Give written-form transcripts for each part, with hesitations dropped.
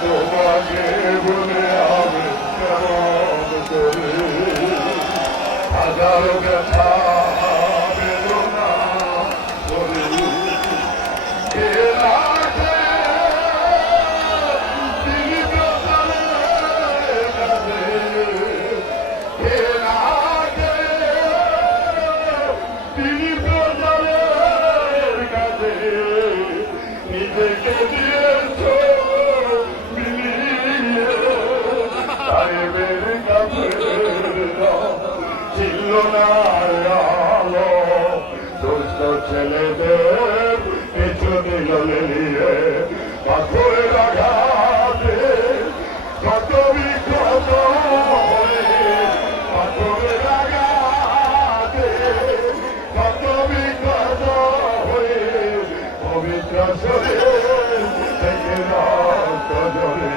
তোমাকে বলে আমি কেমন করে হাজারো ব্যথা বেদনা বলে কে রাখে তিনি প্রাণের কাছে, কে রাখে তিনি প্রাণের কাছে, নিজেকে দিয়েছ ছিল না আলো দুষ্ট ছেলেদের পিছু দিল নিয়ে পাথরের আঘাতে কত বিক্ষত পাথরের আঘাতে কত বিক্ষত হয়ে পবিত্র শরীর থেকে রক্ত ঝরে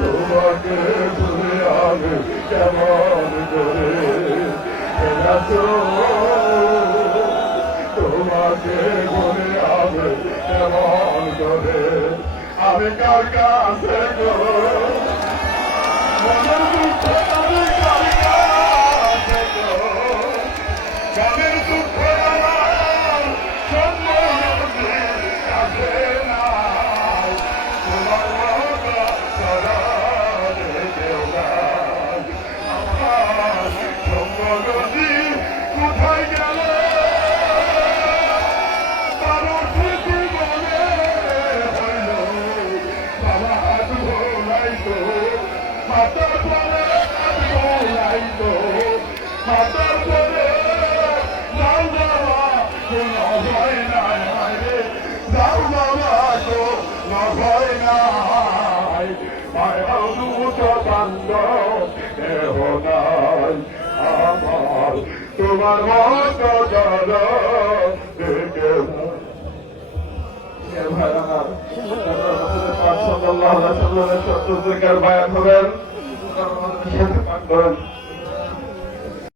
তোমাকে ভুলে আমি কেমন করে তোমাকে ভুলে আমি কেমন করে আমি কার কাছে মনের দুঃখ আমি কার কাছে গানের দুঃখ আমার সম্মতি আছে না তোমার কোথায় গেল বাবার স্মৃতি মনে হইল বাবা হাত ভোলাইতো মাতার পরে হাত ভোলাইতো মাতার পরে যাও বাবা কোন ভয় নাই রে যাও বাবা কোন ভয় নাই মায়াও দুত বান্ধব দেহ নাই আমার তোমার মতো জল দেখে ভাই আমার সাল্লাল্লাহু আলাইহি ওয়াসাল্লামের 70 জিকার বায়াত হবেন, সাথে পাঠ করেন।